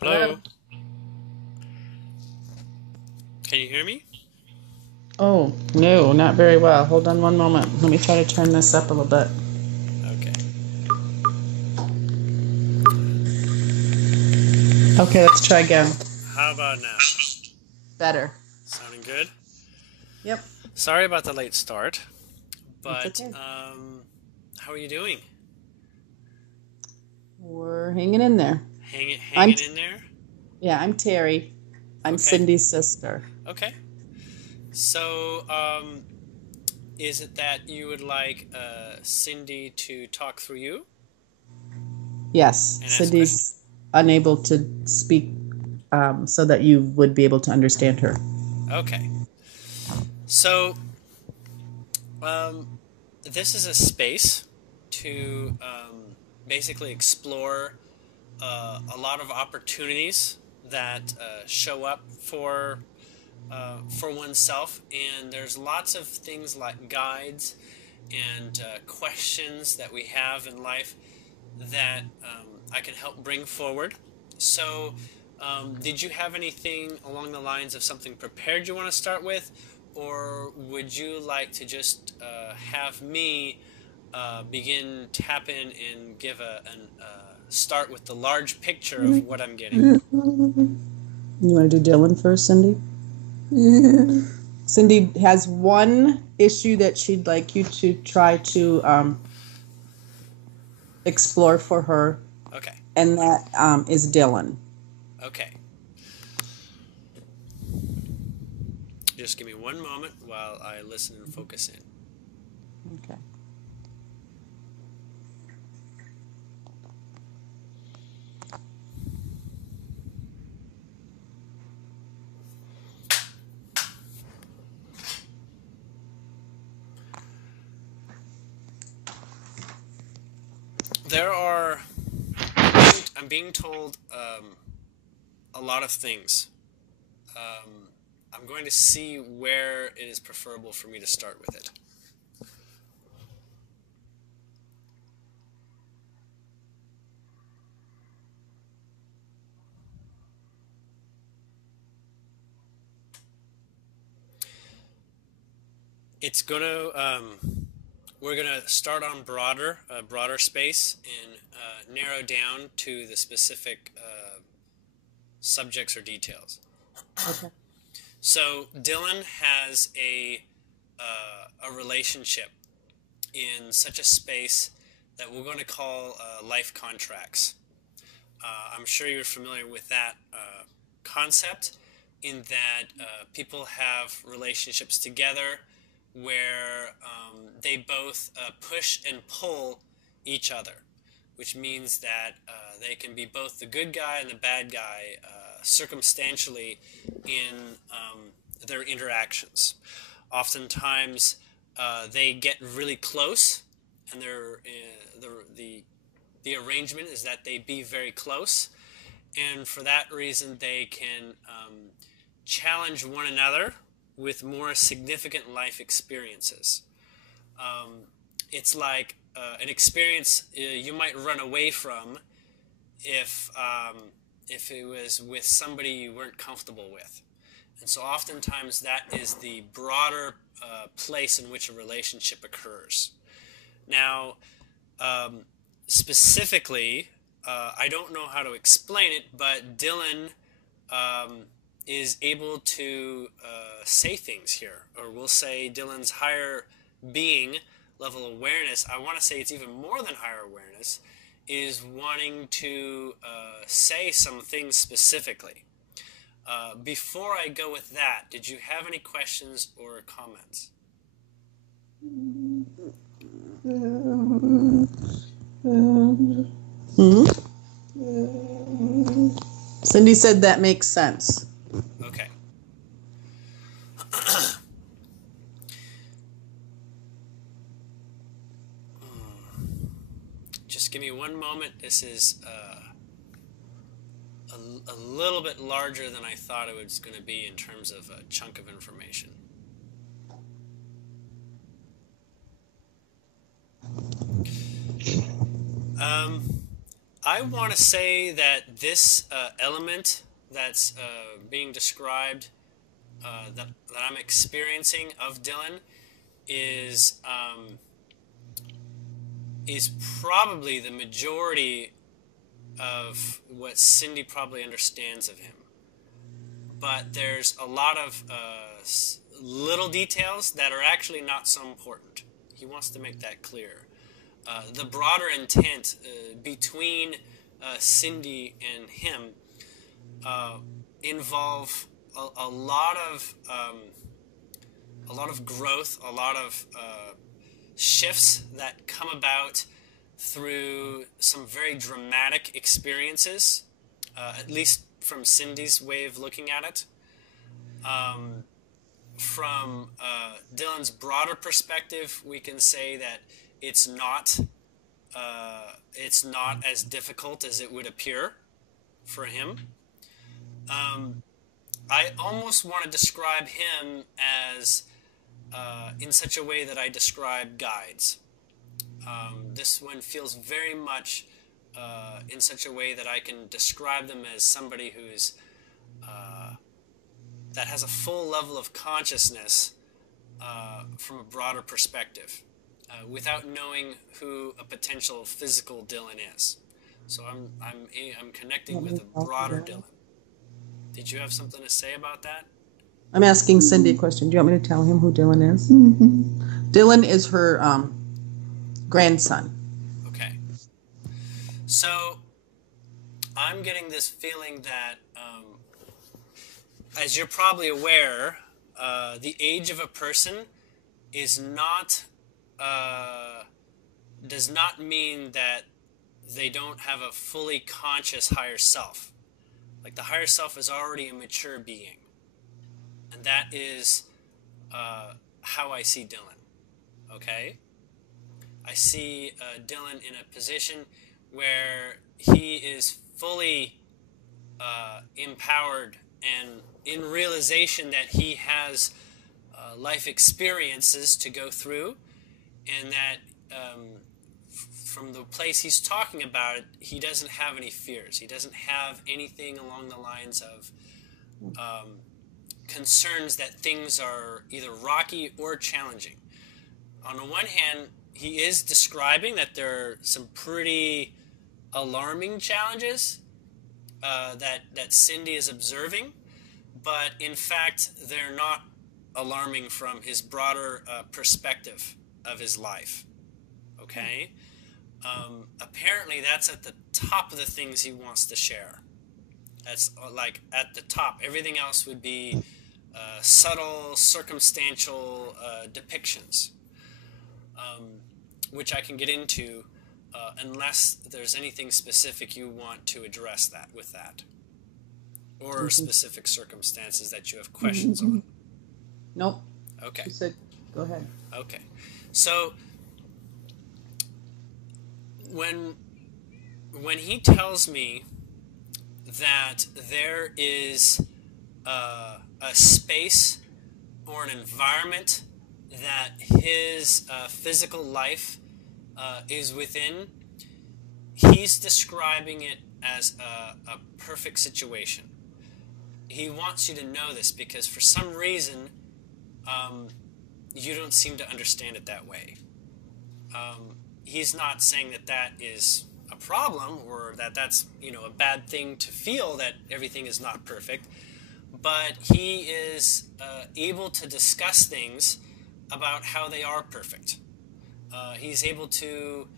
Hello. Hello? Can you hear me? Oh, no, not very well. Hold on one moment. Let me try to turn this up a little bit. Okay. Okay, let's try again. How about now? Better. Sounding good? Yep, Sorry about the late start, it's but okay. how are you doing? We're hanging in there. I'm, Hanging in there? yeah, I'm Terry. I'm Okay. Cindy's sister. Okay. So, is it that you would like Cindy to talk through you Yes, and ask questions? Cindy's unable to speak so that you would be able to understand her. Okay. So, um, this is a space to basically explore a lot of opportunities that show up for oneself, and there's lots of things like guides and questions that we have in life that I can help bring forward. So, did you have anything along the lines of something prepared you want to start with, or would you like to just have me begin tap in and give start with the large picture of what I'm getting? You want to do Dylan first, Cindy? Cindy has one issue that she'd like you to try to explore for her, Okay, and that is Dylan. okay. Just give me one moment while I listen and focus in. Okay. There are, I'm being told a lot of things. I'm going to see where it is preferable for me to start with it. It's going to, we're going to start on broader space and narrow down to the specific subjects or details. Okay. So Dylan has a relationship in such a space that we're going to call life contracts. I'm sure you're familiar with that concept, in that people have relationships together where they both push and pull each other, which means that they can be both the good guy and the bad guy circumstantially in their interactions. Oftentimes, they get really close, and the arrangement is that they be very close, and for that reason, they can challenge one another with more significant life experiences. Um, it's like an experience you might run away from if if it was with somebody you weren't comfortable with. And so oftentimes that is the broader place in which a relationship occurs. Now, um, specifically, I don't know how to explain it, but Dylan um, is able to say things here, or we'll say Dylan's higher being level awareness. I want to say it's even more than higher awareness, is wanting to say some things specifically. Before I go with that, did you have any questions or comments? Hmm? Cindy said that makes sense. Okay. Just give me one moment. This is a little bit larger than I thought it was going to be in terms of a chunk of information. Um, I want to say that this element that's being described, that I'm experiencing of Dylan, is probably the majority of what Cindy probably understands of him. But there's a lot of little details that are actually not so important. He wants to make that clear. The broader intent between Cindy and him involve a lot of growth, a lot of shifts that come about through some very dramatic experiences, at least from Cindy's way of looking at it. From Dylan's broader perspective, we can say that it's not as difficult as it would appear for him. I almost want to describe him as in such a way that I describe guides. This one feels very much in such a way that I can describe them as somebody who's that has a full level of consciousness from a broader perspective, without knowing who a potential physical Dylan is. So I'm connecting with a broader Dylan. Did you have something to say about that? I'm asking Cindy a question. Do you want me to tell him who Dylan is? Mm-hmm. Dylan is her grandson. Okay. So I'm getting this feeling that, as you're probably aware, the age of a person is not does not mean that they don't have a fully conscious higher self. Like, the higher self is already a mature being. And that is how I see Dylan. Okay? I see Dylan in a position where he is fully empowered and in realization that he has life experiences to go through, and that from the place he's talking about it, he doesn't have any fears. He doesn't have anything along the lines of concerns that things are either rocky or challenging. On the one hand, he is describing that there are some pretty alarming challenges that Cindy is observing, but in fact, they're not alarming from his broader perspective of his life. Okay? Apparently, that's at the top of the things he wants to share. That's like at the top. Everything else would be subtle, circumstantial depictions, which I can get into unless there's anything specific you want to address that with that, or specific circumstances that you have questions on. Nope. Okay. You said, go ahead. Okay. So when he tells me that there is a space or an environment that his physical life is within, he's describing it as a perfect situation. He wants you to know this because for some reason you don't seem to understand it that way. He's not saying that that is a problem or that that's, a bad thing to feel that everything is not perfect, but he is able to discuss things about how they are perfect. He's able to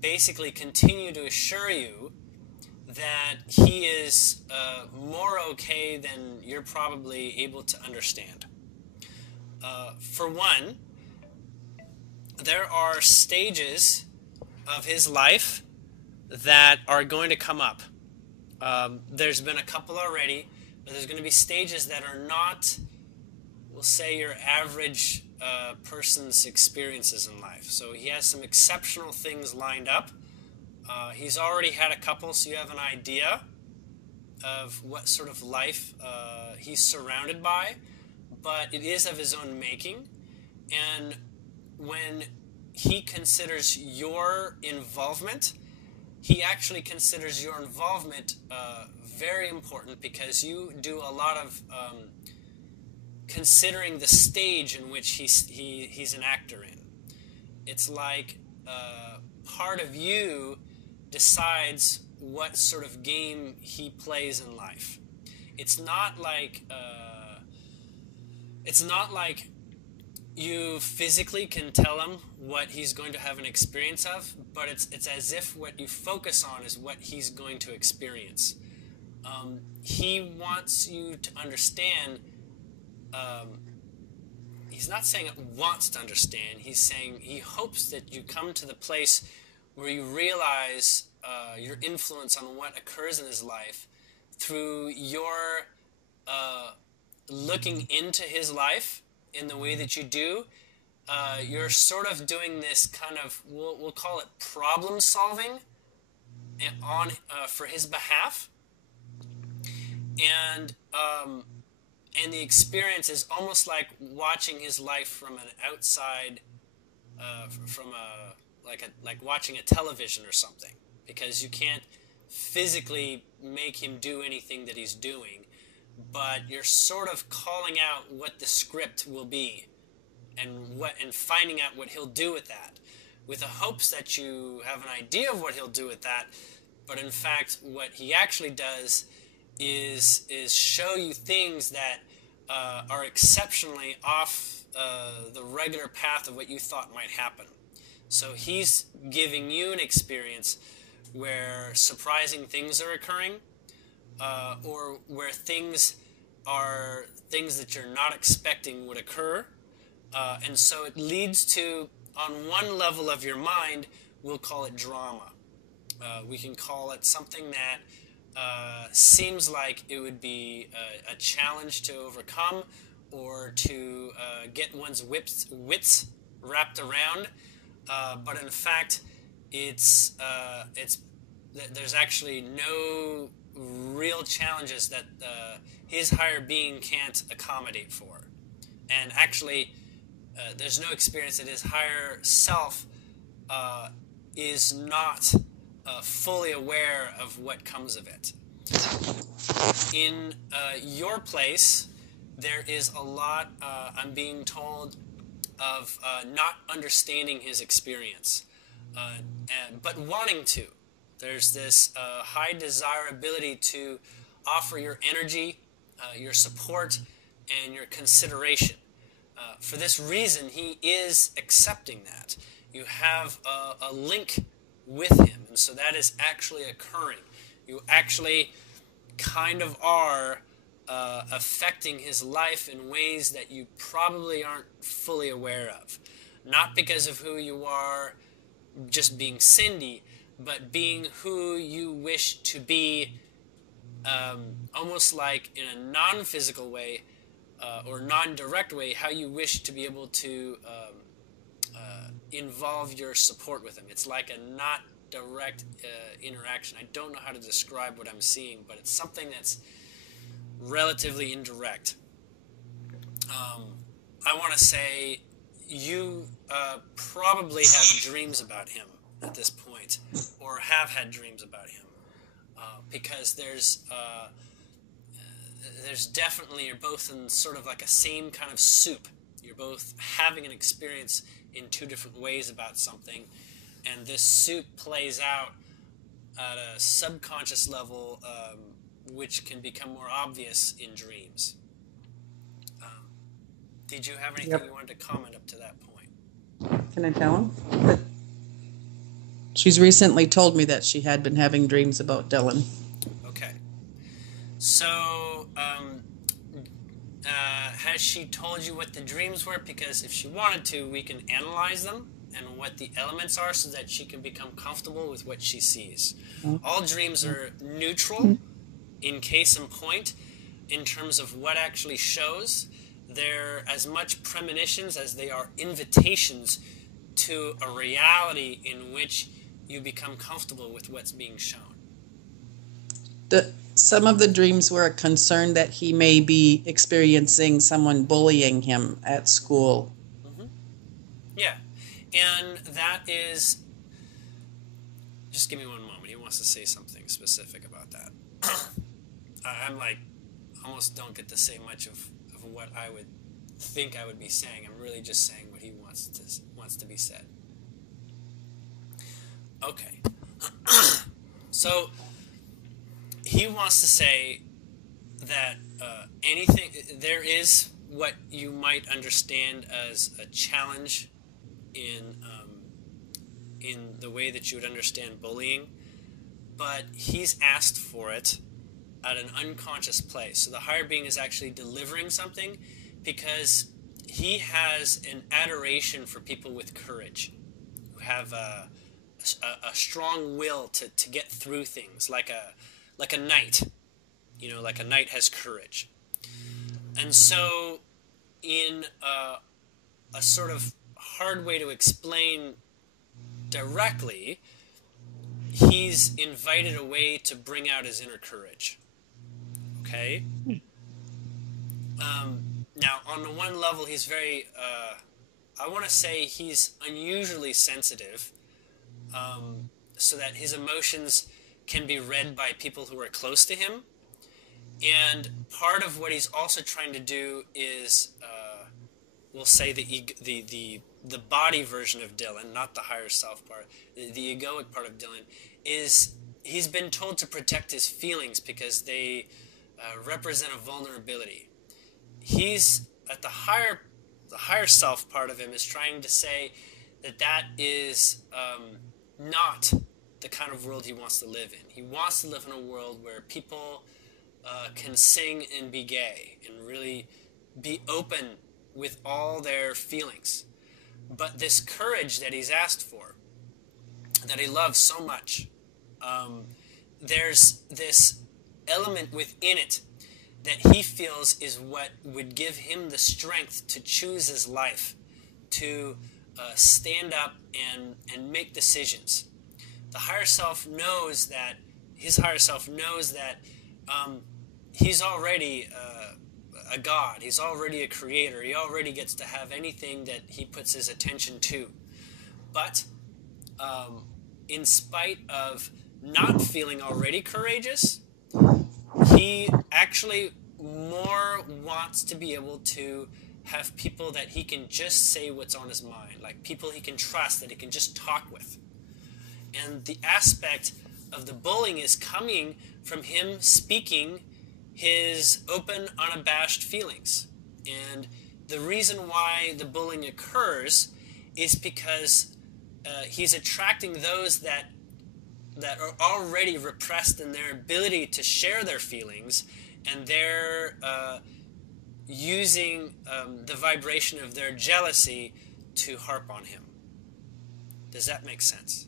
basically continue to assure you that he is more okay than you're probably able to understand. For one, there are stages of his life that are going to come up. There's been a couple already, but there's going to be stages that are not, we'll say, your average person's experiences in life. So he has some exceptional things lined up. He's already had a couple, so you have an idea of what sort of life he's surrounded by, but it is of his own making. And when he considers your involvement, he actually considers your involvement very important, because you do a lot of considering the stage in which he's an actor in. It's like part of you decides what sort of game he plays in life. It's not like you physically can tell him what he's going to have an experience of, but it's as if what you focus on is what he's going to experience. He wants you to understand. He's not saying it wants to understand. He's saying he hopes that you come to the place where you realize your influence on what occurs in his life through your looking into his life in the way that you do. You're sort of doing this kind of, we'll call it problem solving for his behalf. And the experience is almost like watching his life from an outside, like watching a television or something, because you can't physically make him do anything that he's doing, but you're sort of calling out what the script will be, and finding out what he'll do with that, with the hopes that you have an idea of what he'll do with that. But in fact, what he actually does is show you things that are exceptionally off the regular path of what you thought might happen. So he's giving you an experience where surprising things are occurring, or where things that you're not expecting would occur. And so it leads to, on one level of your mind, we'll call it drama. We can call it something that seems like it would be a challenge to overcome, or to get one's wits wrapped around. But in fact, there's actually no real challenges that his higher being can't accommodate for. And actually, there's no experience that his higher self is not fully aware of what comes of it. In your place, there is a lot, I'm being told, of not understanding his experience, but wanting to. There's this high desirability to offer your energy, your support, and your consideration. For this reason, he is accepting that. You have a link with him, and so that is actually occurring. You actually kind of are affecting his life in ways that you probably aren't fully aware of. Not because of who you are, just being Cindy, but being who you wish to be, almost like in a non-physical way, or non-direct way, how you wish to be able to involve your support with him. It's like a not direct interaction. I don't know how to describe what I'm seeing, but it's something that's relatively indirect. I want to say you probably have dreams about him at this point, or have had dreams about him, because there's definitely, you're both in sort of like a same kind of soup. You're both having an experience in two different ways about something, and this soup plays out at a subconscious level, which can become more obvious in dreams. Did you have anything you wanted to comment up to that point? Can I tell him that she's recently told me that she had been having dreams about Dylan? Okay. So, has she told you what the dreams were? Because if she wanted to, we can analyze them and what the elements are, so that she can become comfortable with what she sees. All dreams are neutral, in case in point, in terms of what actually shows. They're as much premonitions as they are invitations to a reality in which you become comfortable with what's being shown. Some of the dreams were a concern that he may be experiencing someone bullying him at school. Yeah, and that is, Just give me one moment. He wants to say something specific about that. I'm like, almost don't get to say much of what I would think I would be saying. I'm really just saying what he wants to be said. Okay. So he wants to say that there is what you might understand as a challenge in the way that you would understand bullying, but he's asked for it at an unconscious place. So the higher being is actually delivering something because he has an adoration for people with courage, who have a strong will to get through things, like a knight. Like a knight has courage. And so in a sort of hard way to explain directly, he's invited a way to bring out his inner courage. Okay? Now, on the one level, he's very, I want to say he's unusually sensitive, so that his emotions can be read by people who are close to him. And part of what he's also trying to do is, we'll say the body version of Dylan, not the higher self part, the egoic part of Dylan, is he's been told to protect his feelings because they represent a vulnerability. He's at the higher self part of him is trying to say that is not the kind of world he wants to live in. He wants to live in a world where people can sing and be gay and really be open with all their feelings. But this courage that he's asked for, that he loves so much, there's this element within it that he feels is what would give him the strength to choose his life, to stand up and make decisions. The higher self knows that, his higher self knows that he's already a god, he's already a creator, he already gets to have anything that he puts his attention to. But in spite of not feeling already courageous, he actually more wants to be able to have people that he can just say what's on his mind, like people he can trust, that he can just talk with. And the aspect of the bullying is coming from him speaking his open, unabashed feelings. And the reason why the bullying occurs is because he's attracting those that are already repressed in their ability to share their feelings, and they're using the vibration of their jealousy to harp on him. Does that make sense?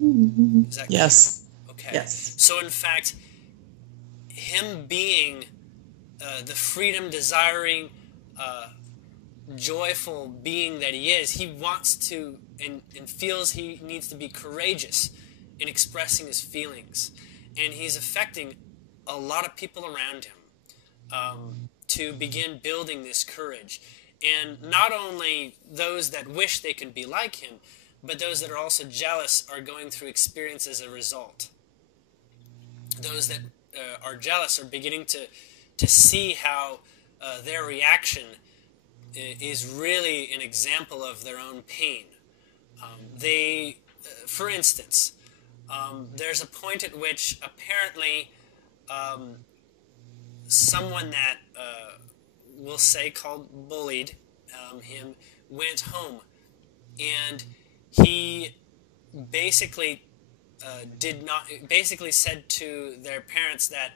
Is that yes. Clear? Okay. Yes. So in fact, him being the freedom desiring, joyful being that he is, he wants to and feels he needs to be courageous in expressing his feelings. And he's affecting a lot of people around him to begin building this courage. And not only those that wish they can be like him, but those that are also jealous are going through experience as a result. Those that are jealous are beginning to see how their reaction is really an example of their own pain. For instance, there's a point at which apparently someone that we'll say called bullied him went home, and he basically said to their parents that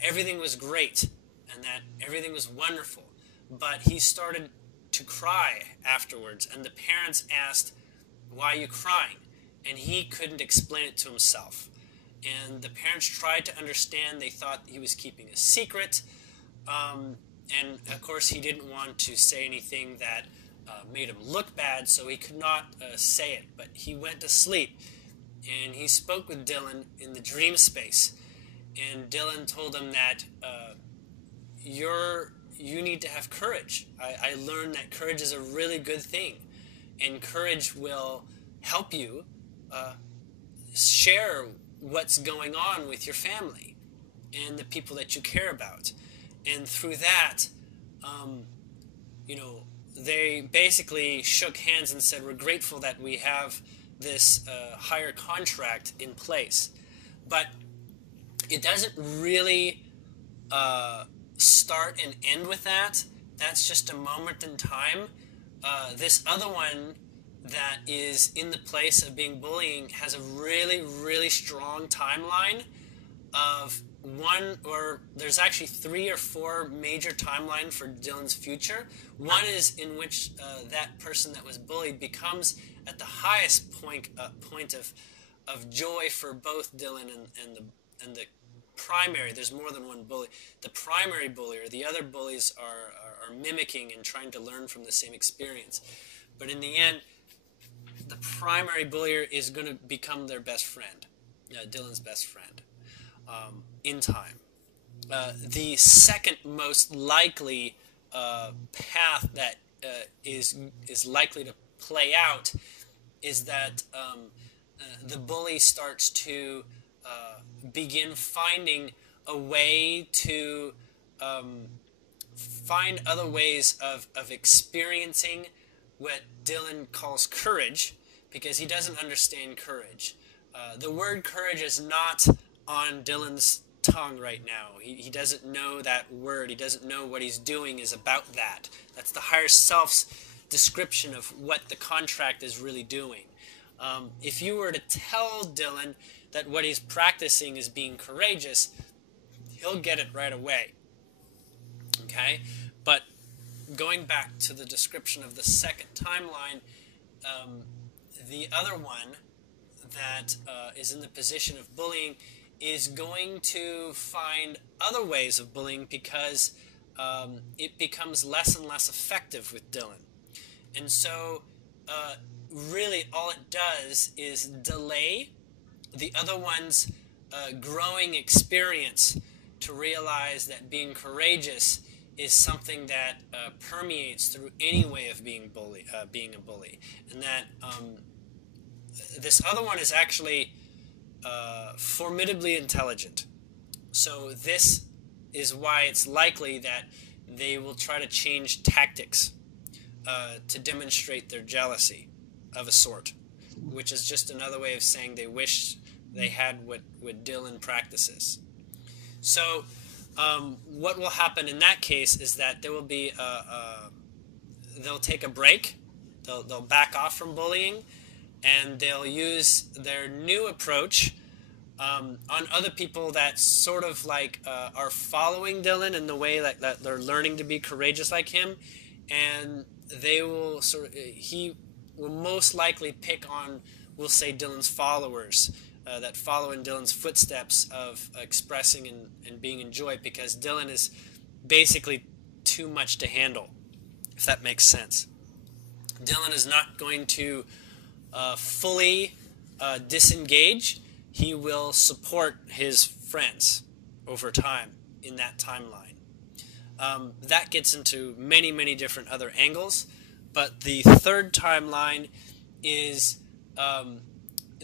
everything was great and that everything was wonderful, but he started to cry afterwards, and the parents asked, "Why are you crying?" And he couldn't explain it to himself. And the parents tried to understand. They thought he was keeping a secret, and of course he didn't want to say anything that made him look bad, so he could not say it. But he went to sleep, and he spoke with Dylan in the dream space, and Dylan told him that you need to have courage. I learned that courage is a really good thing, and courage will help you share what's going on with your family and the people that you care about. And through that, they basically shook hands and said, we're grateful that we have this higher contract in place. But it doesn't really start and end with that. That's just a moment in time. This other one that is in the place of being bullying has a really, really strong timeline of one, or there's actually 3 or 4 major timelines for Dylan's future. One is in which that person that was bullied becomes at the highest point of joy for both Dylan and the primary. There's more than one bully. The primary bully or the other bullies are mimicking and trying to learn from the same experience. But in the end, the primary bullier is going to become their best friend, Dylan's best friend, in time. The second most likely path that is likely to play out is that the bully starts to begin finding a way to find other ways of experiencing what Dylan calls courage, because he doesn't understand courage. The word courage is not on Dylan's tongue right now. He doesn't know that word. He doesn't know what he's doing is about that. That's the higher self's description of what the contract is really doing. If you were to tell Dylan that what he's practicing is being courageous, he'll get it right away. Okay? But going back to the description of the second timeline, the other one that is in the position of bullying is going to find other ways of bullying because it becomes less and less effective with Dylan. And so really all it does is delay the other one's growing experience to realize that being courageous is something that permeates through any way of being a bully, and that this other one is actually formidably intelligent. So this is why it's likely that they will try to change tactics to demonstrate their jealousy of a sort, which is just another way of saying they wish they had what Dylan practices. So what will happen in that case is that there will be they'll take a break, they'll back off from bullying, and they'll use their new approach on other people that sort of like are following Dylan in the way that they're learning to be courageous like him, and they will he will most likely pick on, we'll say, Dylan's followers that follow in Dylan's footsteps of expressing and being in joy, because Dylan is basically too much to handle, if that makes sense. Dylan is not going to fully disengage. He will support his friends over time in that timeline. That gets into many, many different other angles, but the third timeline is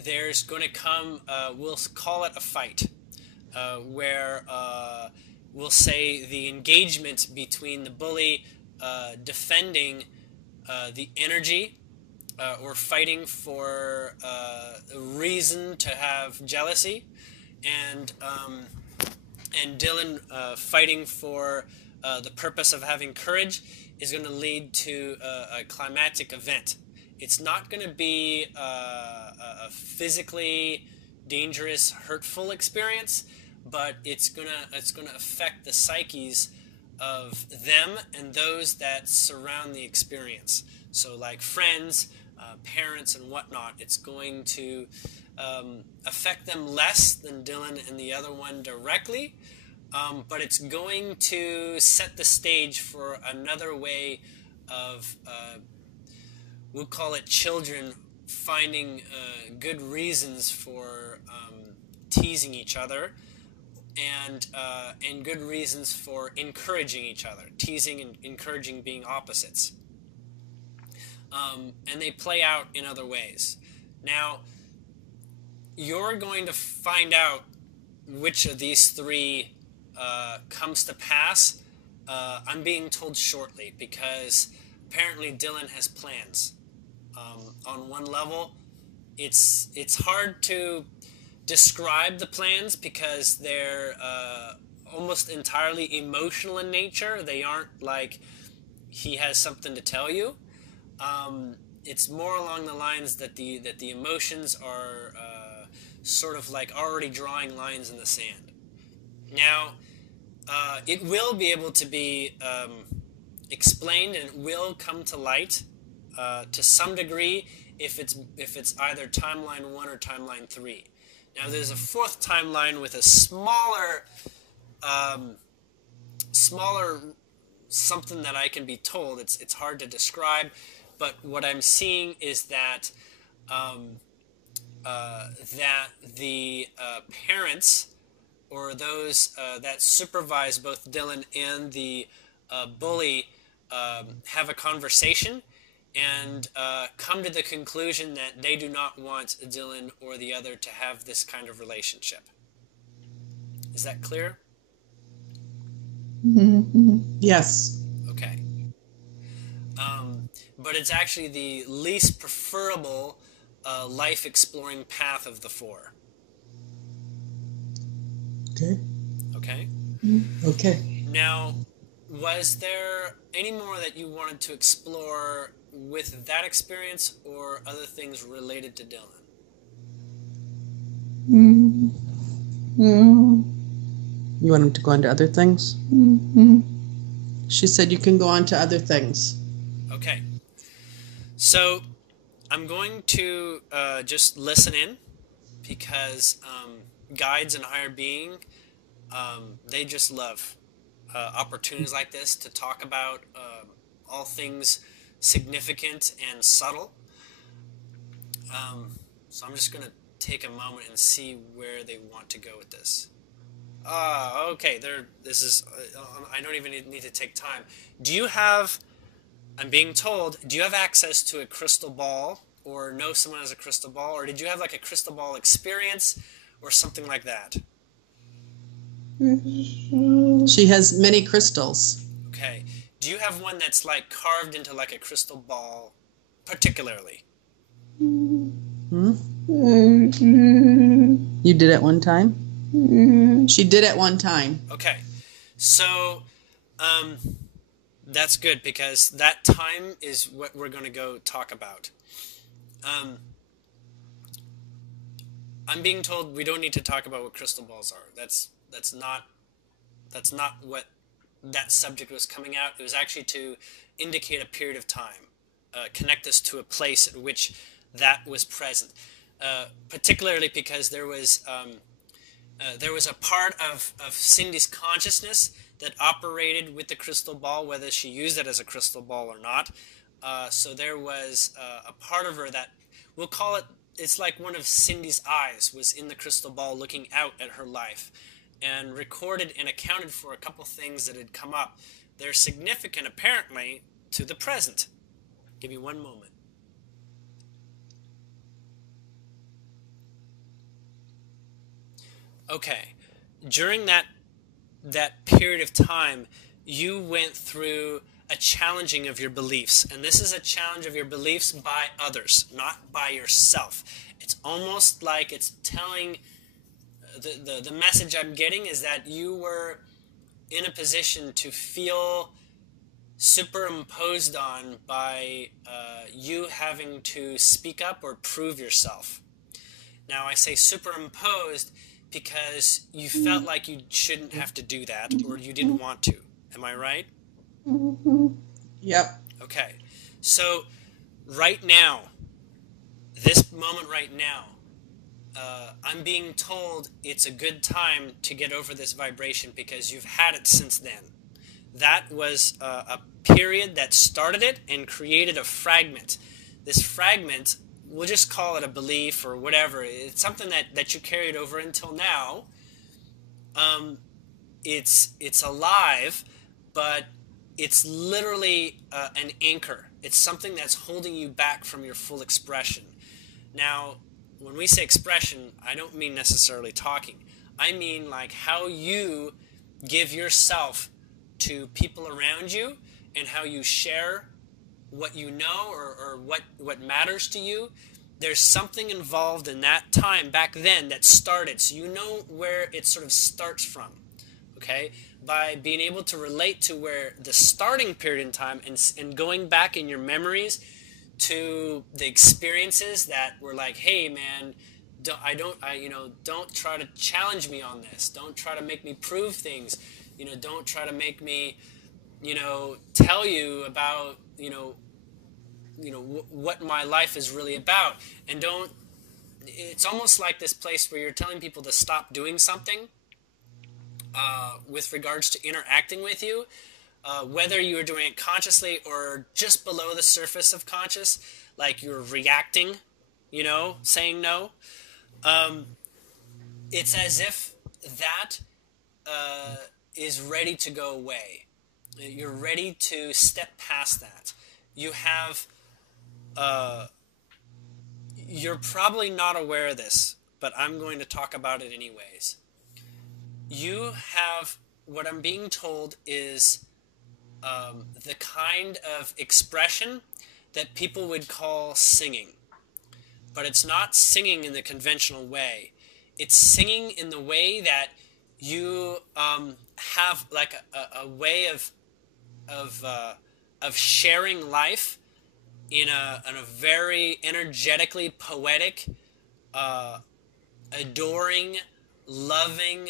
there's going to come, we'll call it a fight, where we'll say the engagement between the bully defending the energy or fighting for a reason to have jealousy, and Dylan fighting for the purpose of having courage is going to lead to a climactic event. It's not going to be a physically dangerous, hurtful experience, but it's gonna affect the psyches of them and those that surround the experience. So, like friends, parents, and whatnot, it's going to affect them less than Dylan and the other one directly, but it's going to set the stage for another way of we'll call it children finding good reasons for teasing each other, and good reasons for encouraging each other. Teasing and encouraging being opposites. And they play out in other ways. Now, you're going to find out which of these three comes to pass. I'm being told shortly, because apparently Dylan has plans. On one level, it's hard to describe the plans because they're almost entirely emotional in nature. They aren't like he has something to tell you. It's more along the lines that the emotions are sort of like already drawing lines in the sand. Now, it will be able to be explained, and it will come to light to some degree if it's either timeline 1 or timeline 3. Now, there's a fourth timeline with a smaller something that I can be told. It's hard to describe, but what I'm seeing is that that the parents, or those that supervise both Dylan and the bully, have a conversation and come to the conclusion that they do not want Dylan or the other to have this kind of relationship. Is that clear? Yes. Okay. But it's actually the least preferable life-exploring path of the 4. Okay. Okay? Okay. Now, was there any more that you wanted to explore with that experience, or other things related to Dylan? You want him to go on to other things? She said you can go on to other things. Okay. So, I'm going to just listen in, because guides and higher being, they just love opportunities like this to talk about all things significant and subtle. So I'm just going to take a moment and see where they want to go with this. Okay, this is, I don't even need to take time. Do you have, I'm being told, do you have access to a crystal ball, or know someone has a crystal ball, or did you have like a crystal ball experience or something like that? She has many crystals. Okay. Do you have one that's like carved into like a crystal ball particularly? You did at one time? She did at one time. Okay. So, that's good, because that time is what we're going to go talk about. I'm being told we don't need to talk about what crystal balls are. That's not what that subject was coming out. It was actually to indicate a period of time, connect us to a place at which that was present. Particularly because there was a part of Cindy's consciousness that operated with the crystal ball, whether she used it as a crystal ball or not. So there was a part of her that, we'll call it, it's like one of Cindy's eyes was in the crystal ball looking out at her life, and recorded and accounted for a couple things that had come up. They're significant, apparently, to the present. Give me one moment. Okay. During that period of time, you went through a challenging of your beliefs. And this is a challenge of your beliefs by others, not by yourself. It's almost like it's telling... The message I'm getting is that you were in a position to feel superimposed on by you having to speak up or prove yourself. Now, I say superimposed because you felt like you shouldn't have to do that, or you didn't want to. Am I right? Yep. Okay. So, right now, this moment right now, I'm being told it's a good time to get over this vibration because you've had it since then. That was a period that started it and created a fragment. This fragment, we'll just call it a belief or whatever. It's something that you carried over until now. It's alive, but it's literally an anchor. It's something that's holding you back from your full expression. Now, when we say expression, I don't mean necessarily talking. I mean like how you give yourself to people around you and how you share what you know or what matters to you. There's something involved in that time back then that started, so you know where it sort of starts from, okay? By being able to relate to where the starting period in time and going back in your memories to the experiences that were like, hey man, don't try to challenge me on this. Don't try to make me prove things. Don't try to make me, tell you about, what my life is really about. And it's almost like this place where you're telling people to stop doing something with regards to interacting with you, whether you are doing it consciously or just below the surface of conscious, like you're reacting, saying no. It's as if that is ready to go away. You're ready to step past that. You have, you're probably not aware of this, but I'm going to talk about it anyways. You have, what I'm being told is the kind of expression that people would call singing. But it's not singing in the conventional way. It's singing in the way that you have like a way of sharing life in a very energetically poetic, adoring, loving,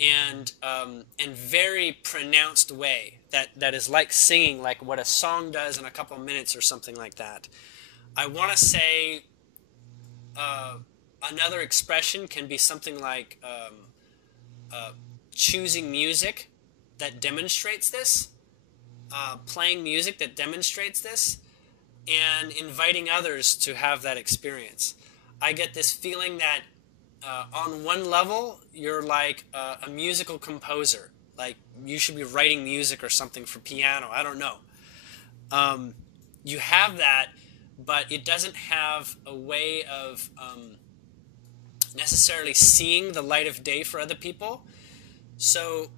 and very pronounced way that is like singing, like what a song does in a couple minutes or something like that. I want to say another expression can be something like choosing music that demonstrates this, playing music that demonstrates this, and inviting others to have that experience. I get this feeling that on one level, you're like a musical composer. Like you should be writing music or something for piano. I don't know. You have that, but it doesn't have a way of necessarily seeing the light of day for other people. So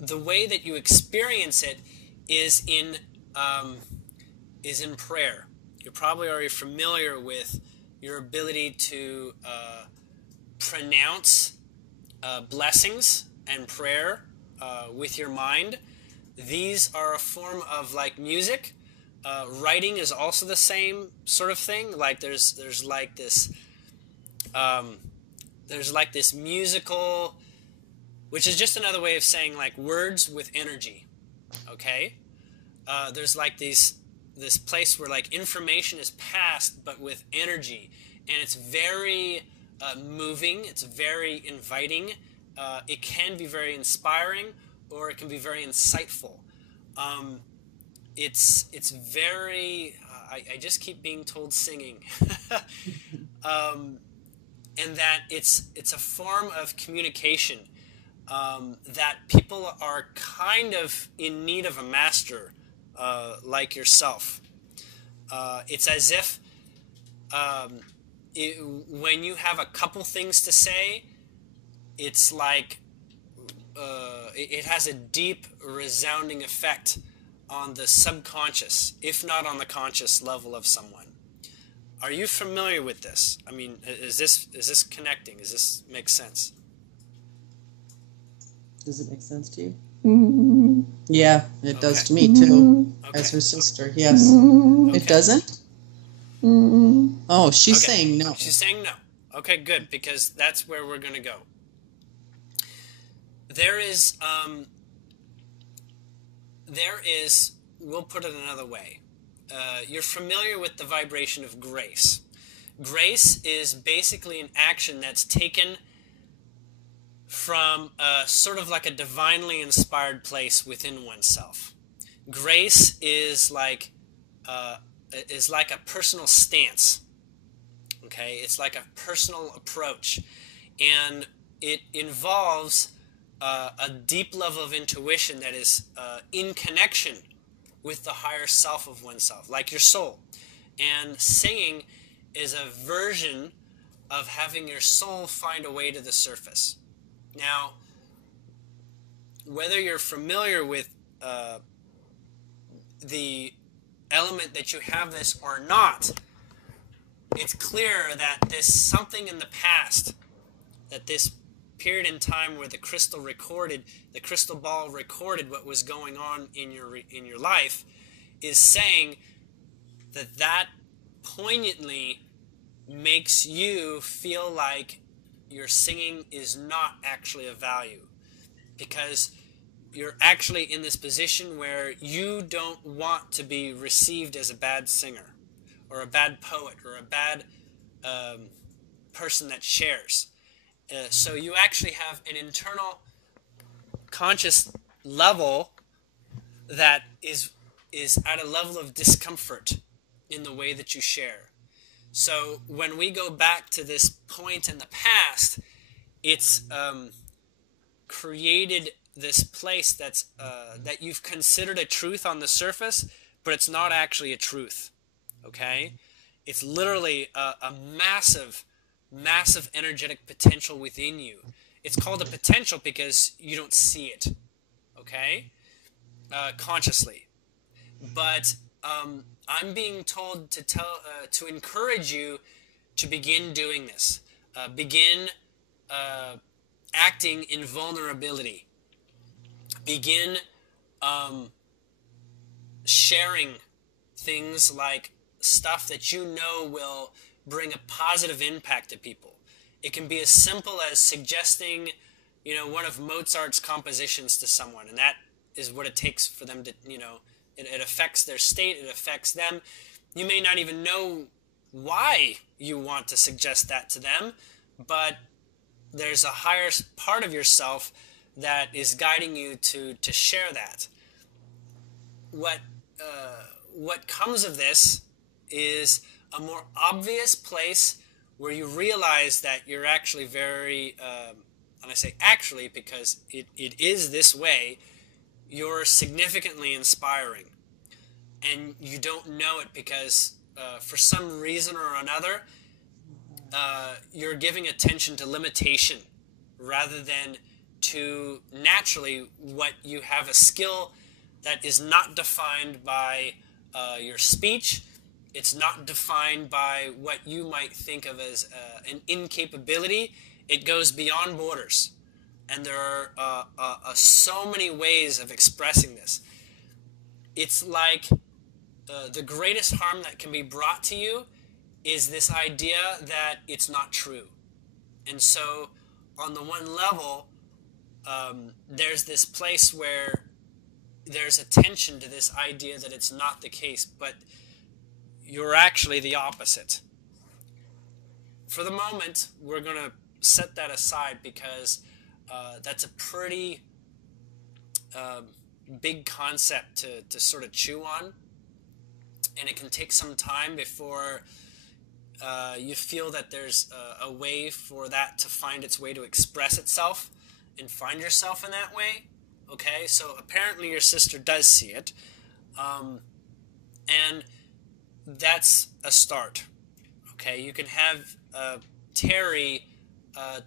the way that you experience it is in prayer. You're probably already familiar with your ability to pronounce blessings and prayer with your mind. These are a form of like music. Writing is also the same sort of thing. Like there's like this musical, which is just another way of saying like words with energy. Okay, there's like this place where like information is passed, but with energy, and it's very moving. It's very inviting. It can be very inspiring, or it can be very insightful. It's very. I just keep being told singing, and that it's a form of communication that people are kind of in need of a master like yourself. It's as if when you have a couple things to say, it's like it has a deep, resounding effect on the subconscious, if not on the conscious level of someone. Are you familiar with this? I mean, is this connecting? Does this make sense? Does it make sense to you? Mm-hmm. Yeah, it does to me too. Okay. As her sister, yes. Okay. It doesn't? Mm-hmm. Oh, she's saying no. She's saying no. Okay, good, because that's where we're going to go. There is, we'll put it another way. You're familiar with the vibration of grace. Grace is basically an action that's taken from sort of like a divinely inspired place within oneself. Grace is like a personal stance. Okay, it's like a personal approach, and it involves a deep level of intuition that is in connection with the higher self of oneself, like your soul. And singing is a version of having your soul find a way to the surface. Now, whether you're familiar with the element that you have this or not, it's clear that this something in the past, that this period in time where the crystal ball recorded what was going on in your life, is saying that poignantly makes you feel like your singing is not actually of value, because you're actually in this position where you don't want to be received as a bad singer or a bad poet or a bad person that shares. So you actually have an internal conscious level that is at a level of discomfort in the way that you share. So when we go back to this point in the past, it's created this place that you've considered a truth on the surface, but it's not actually a truth. Okay? It's literally a massive energetic potential within you. It's called a potential because you don't see it, okay, consciously. But I'm being told to encourage you to begin doing this. Begin acting in vulnerability. Begin sharing things like stuff that you know will bring a positive impact to people. It can be as simple as suggesting, one of Mozart's compositions to someone, and that is what it takes for them to, it affects their state, it affects them. You may not even know why you want to suggest that to them, but there's a higher part of yourself that is guiding you to share that. What comes of this is a more obvious place where you realize that you're actually very, and I say actually because it is this way, you're significantly inspiring. And you don't know it because for some reason or another, you're giving attention to limitation rather than to naturally what you have, a skill that is not defined by your speech. It's not defined by what you might think of as an incapability. It goes beyond borders. And there are so many ways of expressing this. It's like the greatest harm that can be brought to you is this idea that it's not true. And so on the one level, there's this place where there's attention to this idea that it's not the case, but you're actually the opposite. For the moment, we're going to set that aside because that's a pretty big concept to sort of chew on. And it can take some time before you feel that there's a way for that to find its way to express itself and find yourself in that way. Okay, so apparently your sister does see it. And that's a start. Okay, you can have Terry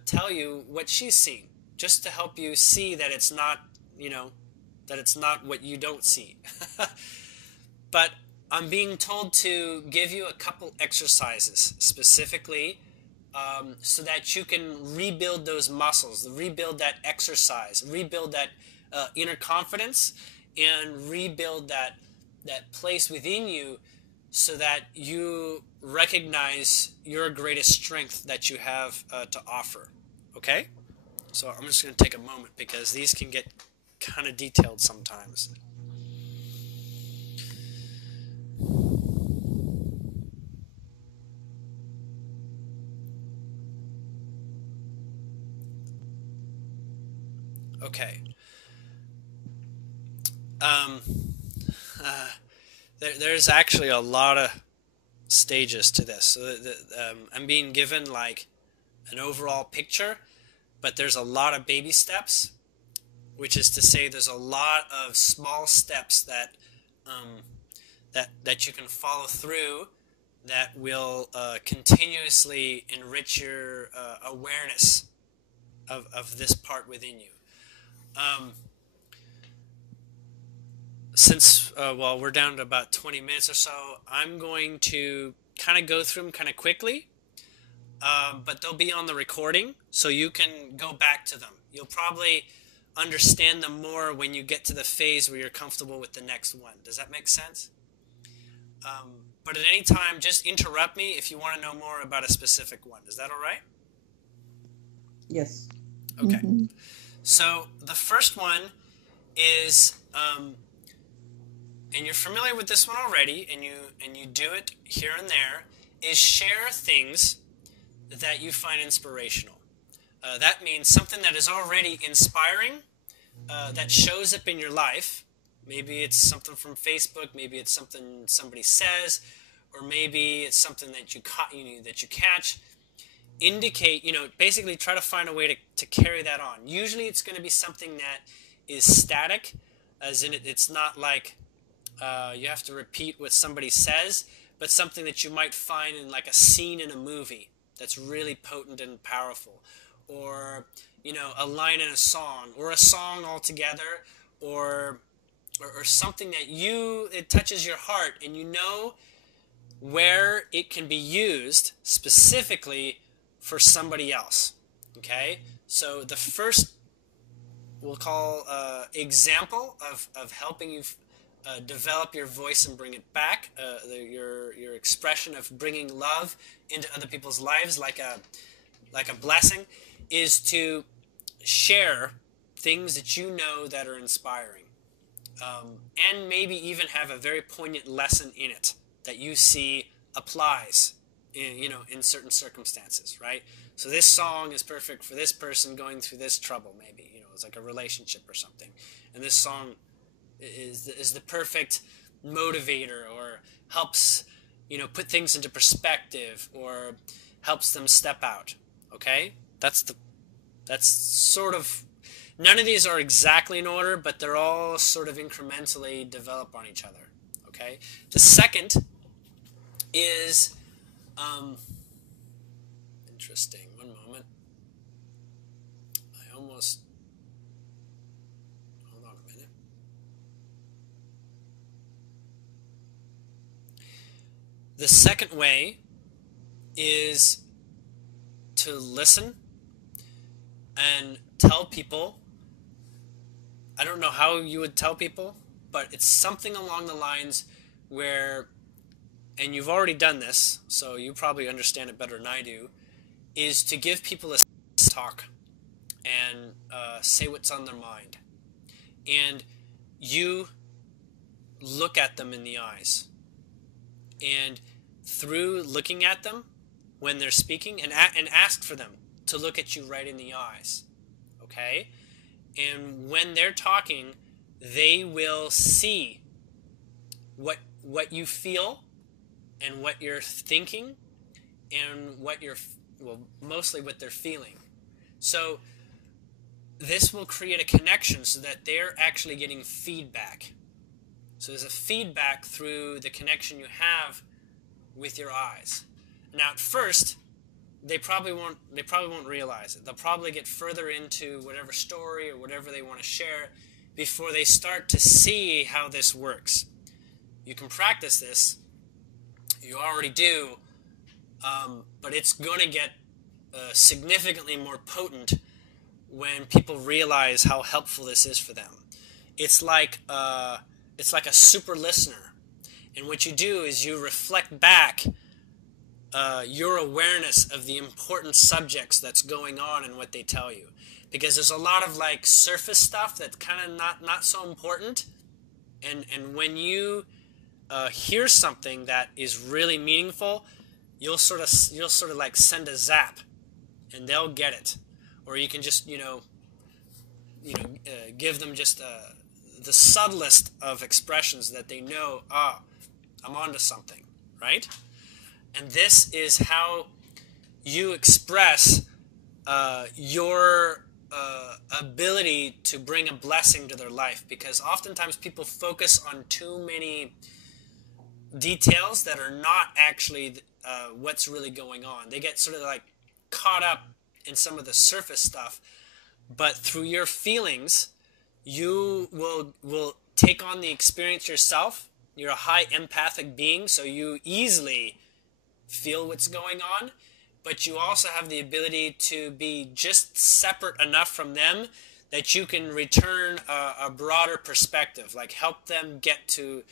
tell you what she's seen, just to help you see that it's not, that it's not what you don't see. But I'm being told to give you a couple exercises specifically so that you can rebuild those muscles, rebuild that exercise, rebuild that inner confidence, and rebuild that place within you so that you recognize your greatest strength that you have to offer. Okay? So I'm just going to take a moment because these can get kind of detailed sometimes. Okay. There's actually a lot of stages to this. So I'm being given like an overall picture, but there's a lot of baby steps, which is to say there's a lot of small steps that that you can follow through that will continuously enrich your awareness of this part within you. Since, well, we're down to about 20 minutes or so, I'm going to kind of go through them kind of quickly, but they'll be on the recording, so you can go back to them. You'll probably understand them more when you get to the phase where you're comfortable with the next one. Does that make sense? But at any time, just interrupt me if you want to know more about a specific one. Is that all right? Yes. Okay. Mm-hmm. So the first one is, and you're familiar with this one already, and you do it here and there, is share things that you find inspirational. That means something that is already inspiring, that shows up in your life. Maybe it's something from Facebook, maybe it's something somebody says, or maybe it's something that you catch. Indicate, basically try to find a way to carry that on. Usually it's going to be something that is static, as in it's not like you have to repeat what somebody says, but something that you might find in like a scene in a movie that's really potent and powerful, or a line in a song, or a song altogether, or something that it touches your heart, and where it can be used specifically for somebody else. Okay, so the first we'll call example of helping you develop your voice and bring it back, your expression of bringing love into other people's lives like a blessing, is to share things that you know that are inspiring, and maybe even have a very poignant lesson in it that you see applies in certain circumstances, right? So this song is perfect for this person going through this trouble, maybe, it's like a relationship or something. And this song is the perfect motivator, or helps, put things into perspective, or helps them step out. Okay? That's sort of, none of these are exactly in order, but they're all sort of incrementally develop on each other. Okay? The second is, interesting. One moment. Hold on a minute. The second way is to listen and tell people. I don't know how you would tell people, but it's something along the lines where, and you've already done this, so you probably understand it better than I do, is to give people a talk and say what's on their mind. And you look at them in the eyes. And through looking at them when they're speaking, and ask for them to look at you right in the eyes. Okay? And when they're talking, they will see what you feel, and what you're thinking, and mostly what they're feeling. So this will create a connection so that they're actually getting feedback. So there's a feedback through the connection you have with your eyes. Now, at first, they probably won't realize it. They'll probably get further into whatever story or whatever they want to share before they start to see how this works. You can practice this. You already do, but it's going to get significantly more potent when people realize how helpful this is for them. It's like a super listener, and what you do is you reflect back your awareness of the important subjects that's going on in what they tell you, because there's a lot of like surface stuff that's kind of not so important, and when you hear something that is really meaningful, you'll sort of like send a zap, and they'll get it, or you can just give them just the subtlest of expressions that they know. I'm onto something, right? And this is how you express your ability to bring a blessing to their life, because oftentimes people focus on too many details that are not actually what's really going on. They get sort of like caught up in some of the surface stuff, but through your feelings, you will take on the experience yourself. You're a high empathic being, so you easily feel what's going on, but you also have the ability to be just separate enough from them that you can return a broader perspective, like help them get to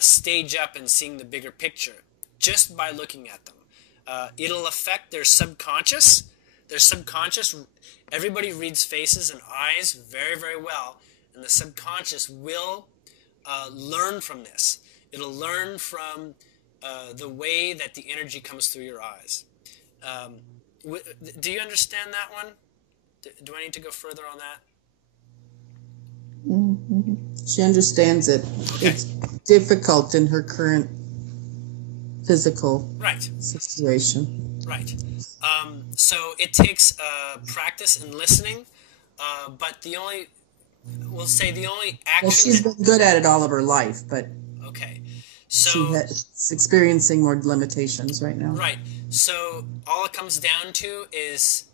stage up and seeing the bigger picture just by looking at them. It'll affect their subconscious. Their subconscious, everybody reads faces and eyes very, very well, and the subconscious will learn from this. It'll learn from the way that the energy comes through your eyes. Do you understand that one? Do I need to go further on that? Mm-hmm. She understands it. Okay. It's difficult in her current physical situation. Right. So it takes practice in listening, but we'll say the only action... Well, she's been good at it all of her life, but... Okay. So she's experiencing more limitations right now. Right. So all it comes down to is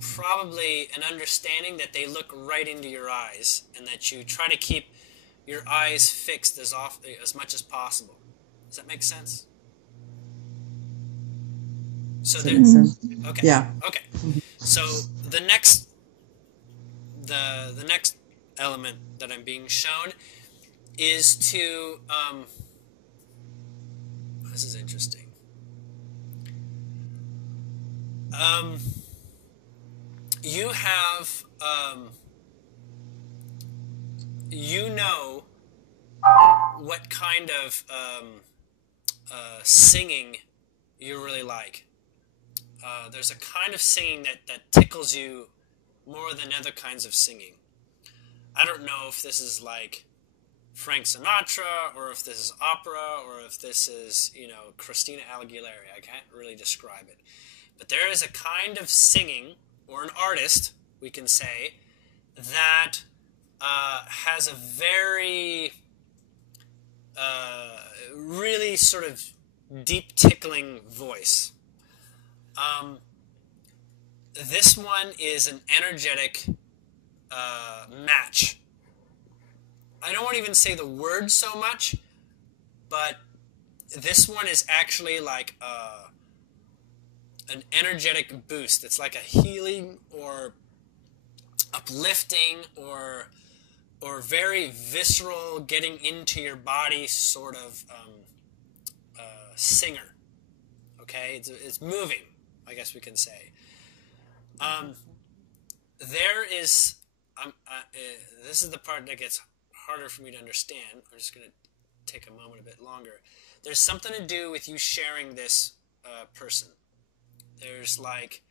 probably an understanding that they look right into your eyes, and that you try to keep your eyes fixed as much as possible. Does that make sense? So there's okay. Yeah. Okay. So the next element that I'm being shown is to this is interesting. You have you know what kind of singing you really like. There's a kind of singing that tickles you more than other kinds of singing. I don't know if this is like Frank Sinatra, or if this is opera, or if this is, Christina Aguilera. I can't really describe it. But there is a kind of singing, or an artist, we can say, that has a very, really sort of deep tickling voice. This one is an energetic match. I don't want to even say the word so much, but this one is actually like an energetic boost. It's like a healing or uplifting or very visceral, getting into your body sort of singer. Okay, it's moving, I guess we can say. There is, this is the part that gets harder for me to understand. I'm just going to take a moment a bit longer. There's something to do with you sharing this person. There's like,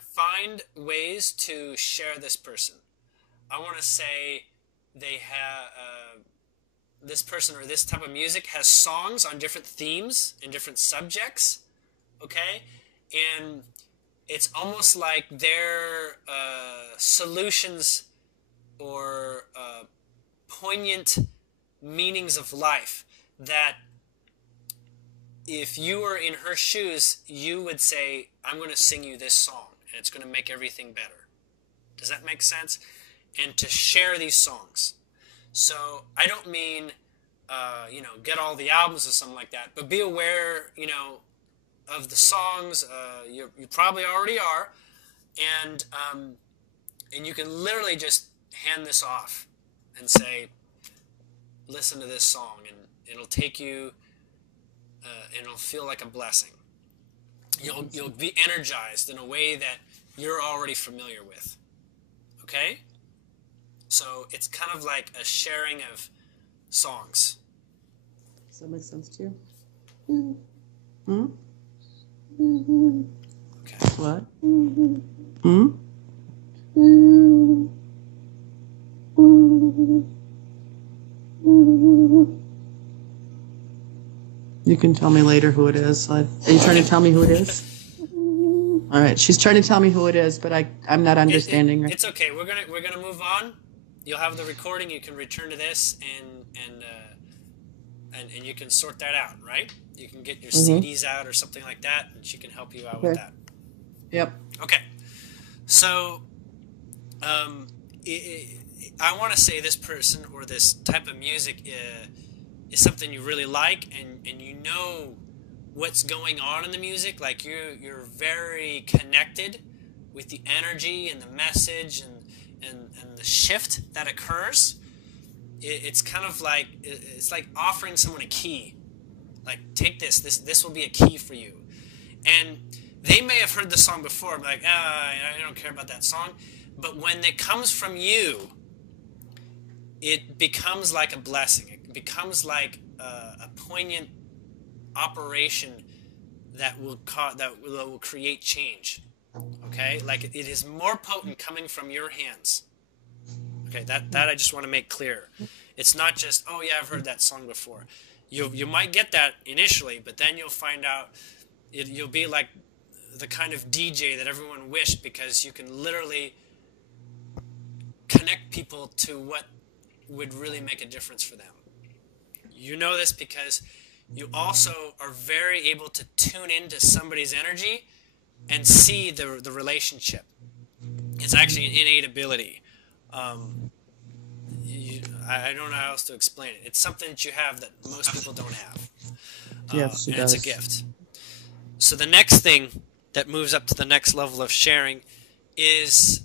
find ways to share this person. I want to say they have, this person or this type of music has songs on different themes and different subjects, okay? And it's almost like their solutions or poignant meanings of life that if you were in her shoes, you would say, I'm going to sing you this song, and it's going to make everything better. Does that make sense? And to share these songs. So I don't mean, get all the albums or something like that, but be aware, of the songs. You probably already are, and you can literally just hand this off and say, listen to this song, and it'll take you, and it'll feel like a blessing. You'll be energized in a way that you're already familiar with. Okay? So it's kind of like a sharing of songs. Does that make sense to you? Hmm? Okay. What? You can tell me later who it is. Are you trying to tell me who it is? All right. She's trying to tell me who it is, but I'm not understanding her. It's okay. We're gonna move on. you'll have the recording. You can return to this and you can sort that out, right? You can get your CDs out or something like that, and she can help you out with that. Yep. Okay. So, I want to say this person or this type of music is something you really like, and you know what's going on in the music. Like you're very connected with the energy and the message and the shift that occurs. It's kind of like it's like offering someone a key. Like, take this will be a key for you. And they may have heard the song before, like, I don't care about that song. But when it comes from you, it becomes like a blessing. It becomes like a poignant operation that will create change. Okay, like it is more potent coming from your hands. Okay, that I just want to make clear. It's not just, oh yeah, I've heard that song before. You might get that initially, but then you'll find out you'll be like the kind of DJ that everyone wished, because you can literally connect people to what would really make a difference for them. You know this because you also are very able to tune into somebody's energy and see the relationship. It's actually an innate ability. I don't know how else to explain it. It's something that you have that most people don't have. Yes, and it's a gift. So the next thing that moves up to the next level of sharing is...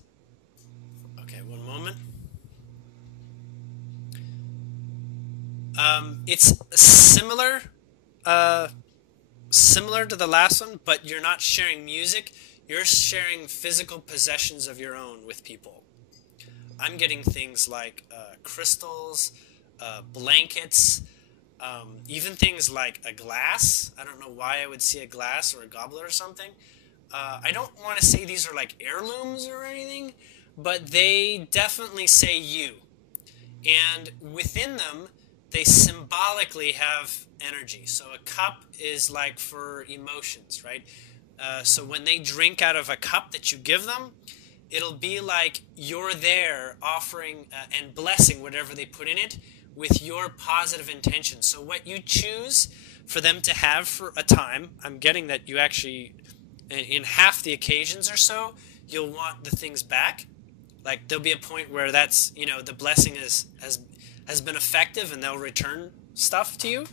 Okay, one moment. It's similar to the last one, but you're not sharing music. You're sharing physical possessions of your own with people. I'm getting things like crystals, blankets, even things like a glass. I don't know why I would see a glass or a goblet or something. I don't want to say these are like heirlooms or anything, but they definitely say you. And within them, they symbolically have energy. So a cup is like for emotions, right? So when they drink out of a cup that you give them, it'll be like you're there offering and blessing whatever they put in it with your positive intention. So what you choose for them to have for a time, I'm getting that you actually, in half the occasions or so, you'll want the things back. Like there'll be a point where that's, the blessing has been effective and they'll return stuff to you.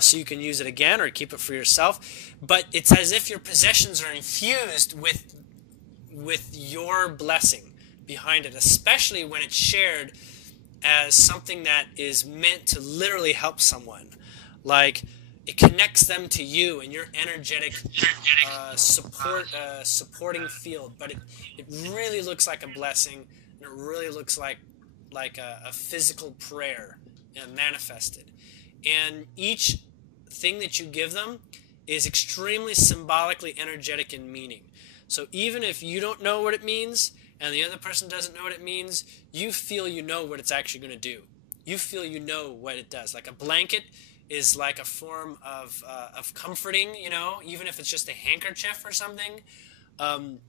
So you can use it again or keep it for yourself. But it's as if your possessions are infused with your blessing behind it, especially when it's shared as something that is meant to literally help someone. Like it connects them to you and your energetic supporting field. But it really looks like a blessing, and it really looks like a physical prayer manifested. And each thing that you give them is extremely symbolically energetic in meaning. So even if you don't know what it means and the other person doesn't know what it means, you feel you know what it's actually going to do. You feel you know what it does. Like a blanket is like a form of comforting, even if it's just a handkerchief or something.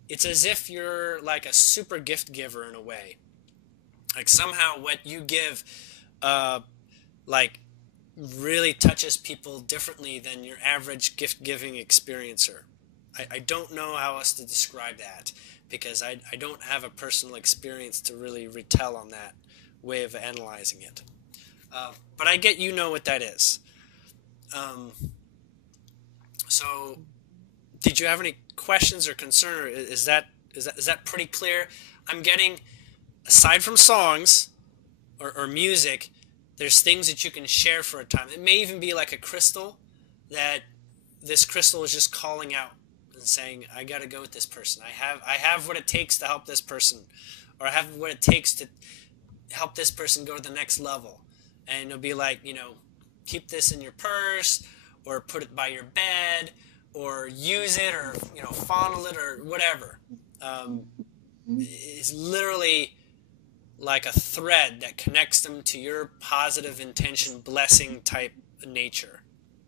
It's as if you're like a super gift giver in a way. Like somehow what you give really touches people differently than your average gift-giving experiencer. I don't know how else to describe that, because I don't have a personal experience to really retell on that way of analyzing it. But I get what that is. So, did you have any questions or concern? Or is that pretty clear? I'm getting, aside from songs or music, there's things that you can share for a time. It may even be like a crystal, that this crystal is just calling out and saying, I got to go with this person. I have what it takes to help this person, or I have what it takes to help this person go to the next level. And it'll be like, keep this in your purse, or put it by your bed, or use it, or, fondle it, or whatever. It's literally like a thread that connects them to your positive intention, blessing type nature.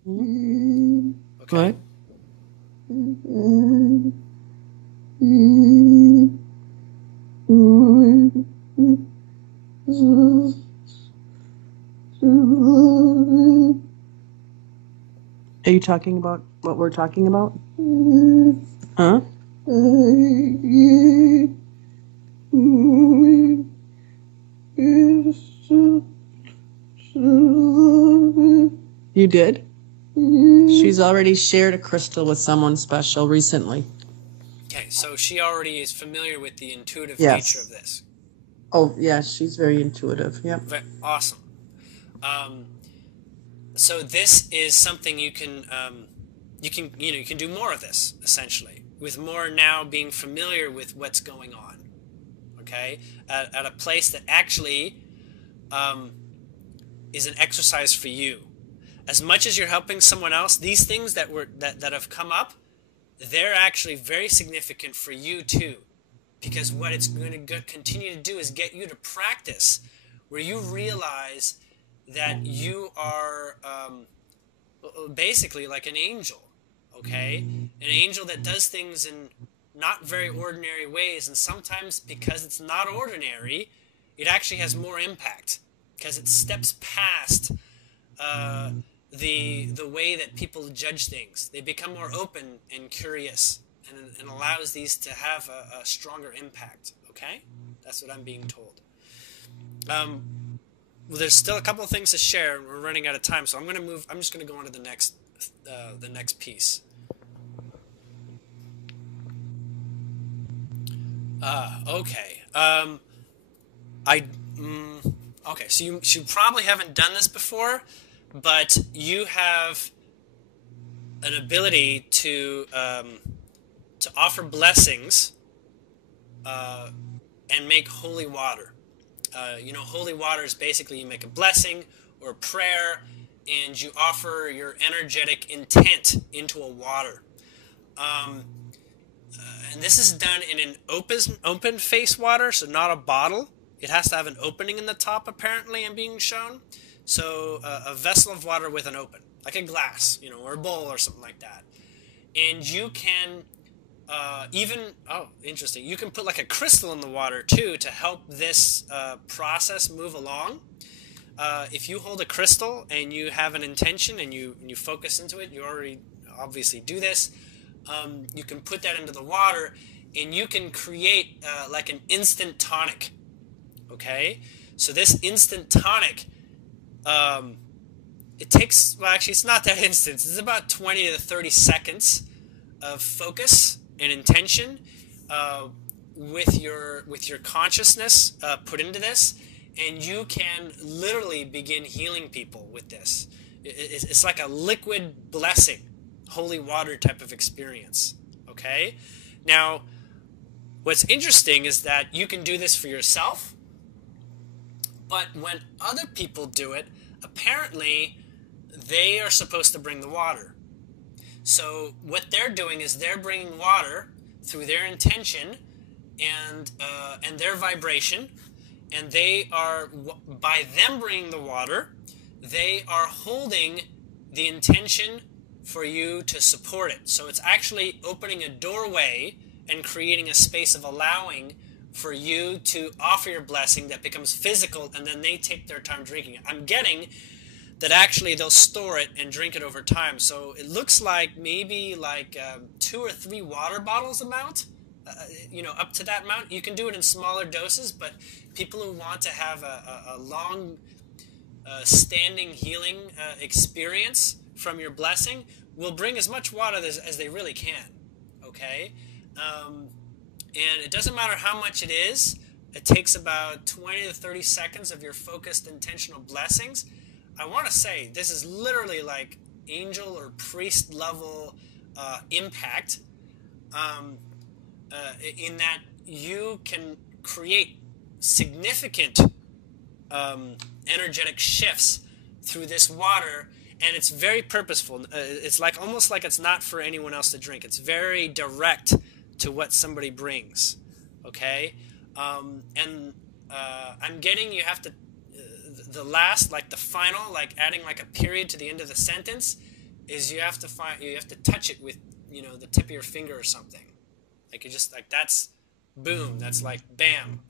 Okay? Right. Are you talking about what we're talking about? Huh? You did? She's already shared a crystal with someone special recently. Okay, so she already is familiar with the intuitive Yes. nature of this. Oh, yeah, she's very intuitive. Yep. Awesome. So this is something you can do more of this, essentially, with more now being familiar with what's going on. Okay, at a place that actually is an exercise for you. As much as you're helping someone else, these things that have come up, they're actually very significant for you too, because what it's going to continue to do is get you to practice, where you realize that you are basically like an angel, okay? An angel that does things in not very ordinary ways, and sometimes because it's not ordinary, it actually has more impact, because it steps past the way that people judge things. They become more open and curious, and allows these to have a stronger impact, okay? That's what I'm being told. Well, there's still a couple of things to share. We're running out of time, so I'm just going to go on to the next piece. Okay. Okay, so you probably haven't done this before, but you have an ability to offer blessings and make holy water. Holy water is basically you make a blessing or a prayer, and you offer your energetic intent into a water. And this is done in an open face water, so not a bottle. It has to have an opening in the top, apparently, I'm being shown. So a vessel of water with an open, like a glass, or a bowl or something like that. And you can interesting. You can put like a crystal in the water too to help this process move along. If you hold a crystal and you have an intention and you focus into it, you already obviously do this. You can put that into the water, and you can create like an instant tonic. Okay, so this instant tonic, it takes, well, actually, it's not that instant. It's about 20 to 30 seconds of focus and intention with your consciousness put into this, and you can literally begin healing people with this. It's like a liquid blessing, holy water type of experience. Okay, now what's interesting is that you can do this for yourself, but when other people do it, apparently they are supposed to bring the water. So what they're doing is they're bringing water through their intention and their vibration, and they are, by them bringing the water, they are holding the intention for you to support it. So it's actually opening a doorway and creating a space of allowing for you to offer your blessing that becomes physical, and then they take their time drinking it. I'm getting that actually they'll store it and drink it over time. So it looks like maybe like 2 or 3 water bottles amount, up to that amount. You can do it in smaller doses, but people who want to have a long standing healing experience from your blessing will bring as much water as they really can. Okay? And it doesn't matter how much it is. It takes about 20 to 30 seconds of your focused, intentional blessings. I want to say this is literally like angel or priest level impact, in that you can create significant energetic shifts through this water, and it's very purposeful. It's like almost like it's not for anyone else to drink. It's very direct to what somebody brings. Okay, and I'm getting you have to. The last, like the final, like adding like a period to the end of the sentence, is you have to touch it with the tip of your finger or something. Like you just like that's boom. That's like bam.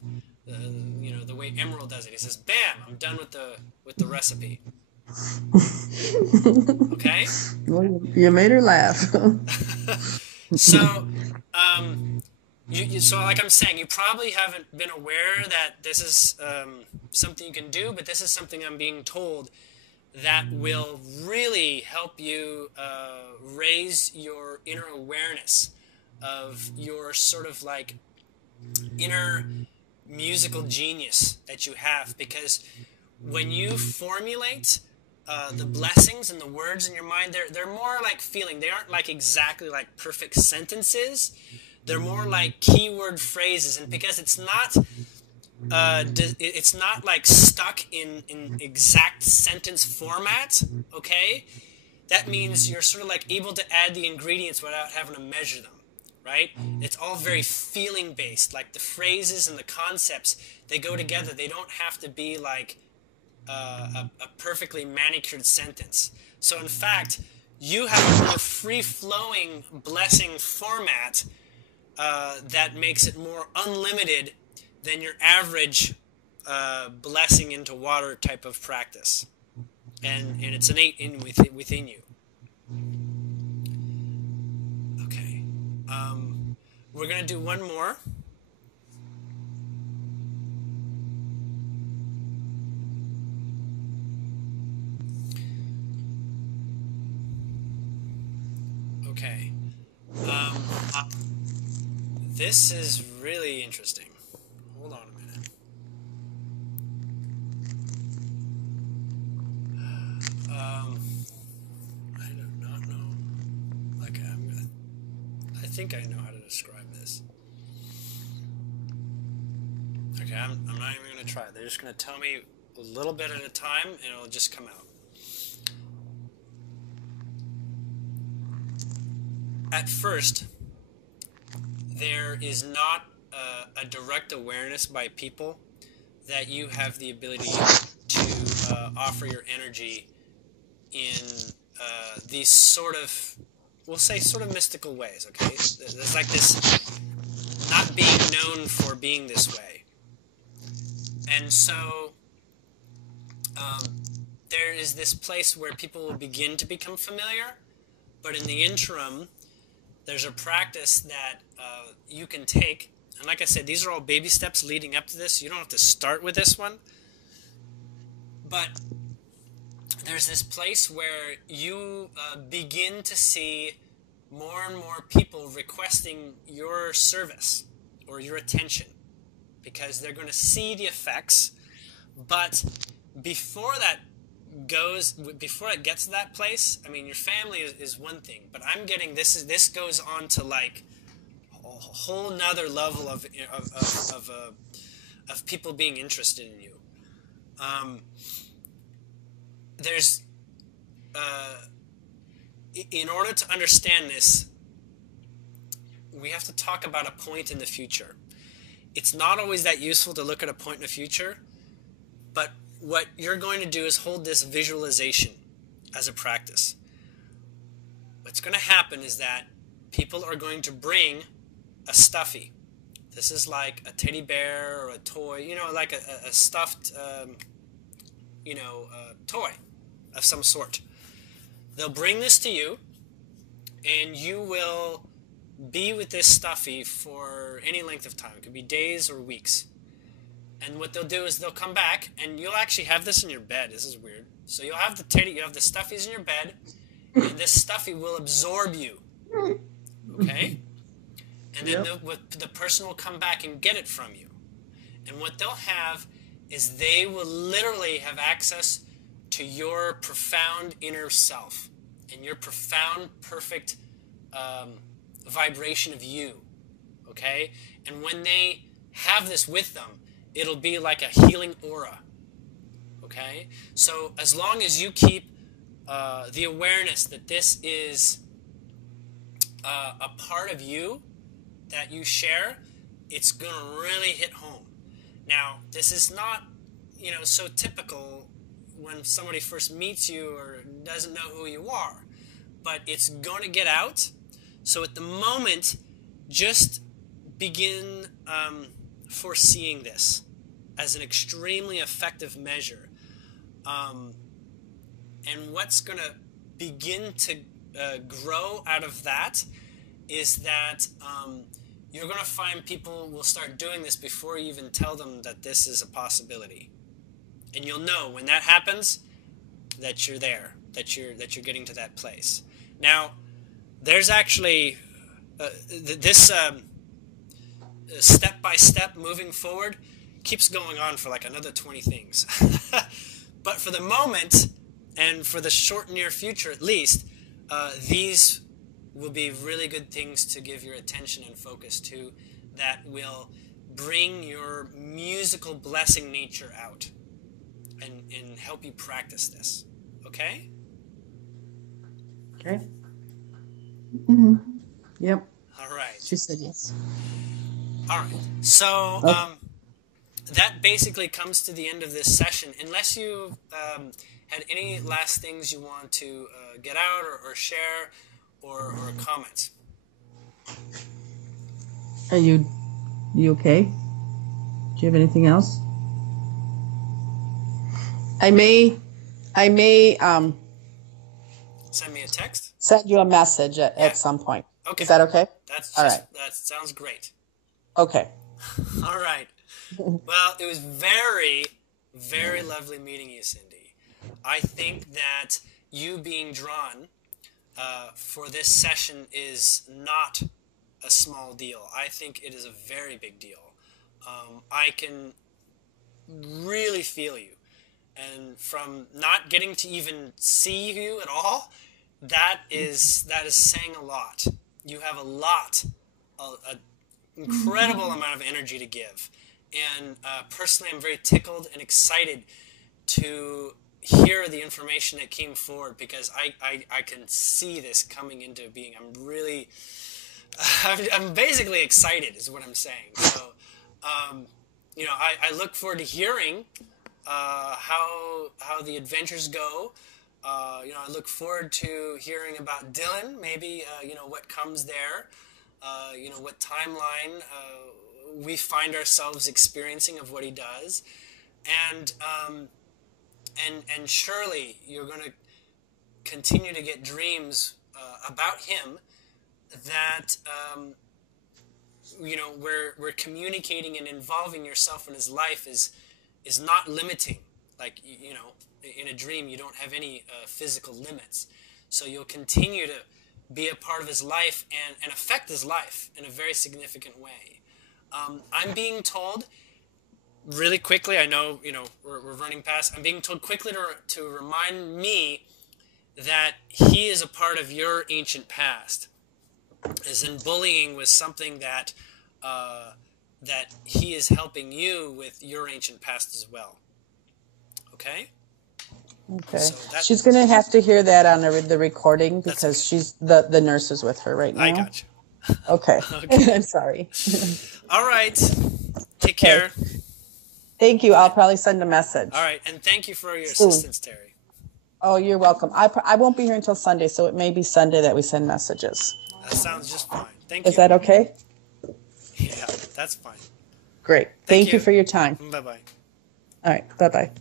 The way Emerald does it. He says, "Bam! I'm done with the recipe." Okay. Well, you made her laugh. So, so like I'm saying, you probably haven't been aware that this is something you can do, but this is something I'm being told that will really help you raise your inner awareness of your sort of like inner musical genius that you have. Because when you formulate the blessings and the words in your mind, they're more like feeling. They aren't like exactly like perfect sentences. They're more like keyword phrases, and because it's not like stuck in exact sentence format, okay? That means you're sort of like able to add the ingredients without having to measure them, right? It's all very feeling based. Like the phrases and the concepts, they go together. They don't have to be like a perfectly manicured sentence. So in fact, you have a more free-flowing blessing format that makes it more unlimited than your average blessing into water type of practice. And it's innate within you. Okay. We're going to do one more. Okay. This is really interesting. Hold on a minute. I do not know. Okay, I think I know how to describe this. Okay, I'm not even going to try. They're just going to tell me a little bit at a time, and it'll just come out. At first, there is not a direct awareness by people that you have the ability to offer your energy in these sort of, we'll say, sort of mystical ways, okay? There's like this not being known for being this way. And so there is this place where people will begin to become familiar, but in the interim, there's a practice that you can take. And like I said, these are all baby steps leading up to this. You don't have to start with this one. But there's this place where you begin to see more and more people requesting your service or your attention because they're going to see the effects. But before it gets to that place, I mean, your family is one thing, but I'm getting this goes on to like a whole nother level of people being interested in you. There's in order to understand this, we have to talk about a point in the future. It's not always that useful to look at a point in the future, but what you're going to do is hold this visualization as a practice. What's going to happen is that people are going to bring a stuffy. This is like a teddy bear or a toy, you know, like a stuffed, toy of some sort. They'll bring this to you, and you will be with this stuffy for any length of time. It could be days or weeks. And what they'll do is they'll come back, and you'll actually have this in your bed. This is weird. So you'll have you have the stuffies in your bed, and this stuffy will absorb you. Okay? And then the person will come back and get it from you. And what they'll have is they will literally have access to your profound inner self and your profound, perfect vibration of you. Okay? And when they have this with them, it'll be like a healing aura. Okay? So as long as you keep the awareness that this is a part of you that you share, it's going to really hit home. Now, this is not, so typical when somebody first meets you or doesn't know who you are, but it's going to get out. So at the moment, just begin foreseeing this as an extremely effective measure. And what's going to begin to grow out of that is that you're going to find people will start doing this before you even tell them that this is a possibility. And you'll know when that happens that you're there, that you're getting to that place. Now, there's actually this step-by-step moving forward keeps going on for like another 20 things. But for the moment, and for the short near future at least, these will be really good things to give your attention and focus to that will bring your musical blessing nature out and help you practice this. Okay? Okay. Mm-hmm. Yep. All right. She said yes. All right. So that basically comes to the end of this session. Unless you had any last things you want to get out or share or comments. Are you okay? Do you have anything else? I may send me a text. Send you a message at some point. Okay. Is that okay? All right. That sounds great. Okay. All right. Well, it was very, very lovely meeting you, Cindy. I think that you being drawn for this session is not a small deal. I think it is a very big deal. I can really feel you. And from not getting to even see you at all, that is saying a lot. You have an incredible amount of energy to give. And personally, I'm very tickled and excited to hear the information that came forward because I can see this coming into being. I'm basically excited is what I'm saying. So, I look forward to hearing how the adventures go. I look forward to hearing about Dylan, maybe, what comes there, what timeline we find ourselves experiencing of what he does. And surely you're going to continue to get dreams about him that, where communicating and involving yourself in his life is not limiting. Like, in a dream, you don't have any physical limits. So you'll continue to be a part of his life and affect his life in a very significant way. I'm being told really quickly, I know, we're running past, I'm being told quickly to remind me that he is a part of your ancient past. As in bullying was something that he is helping you with your ancient past as well. Okay? Okay. So she's going to have to hear that on the recording because she's the nurse is with her right now. I got you. Okay. Okay. I'm sorry. All right. Take care. Okay. Thank you. I'll probably send a message. All right. And thank you for your assistance, Terry. Oh, you're welcome. I won't be here until Sunday, so it may be Sunday that we send messages. That sounds just fine. Thank you. Is that okay? Yeah, that's fine. Great. Thank you for your time. Bye-bye. All right. Bye-bye.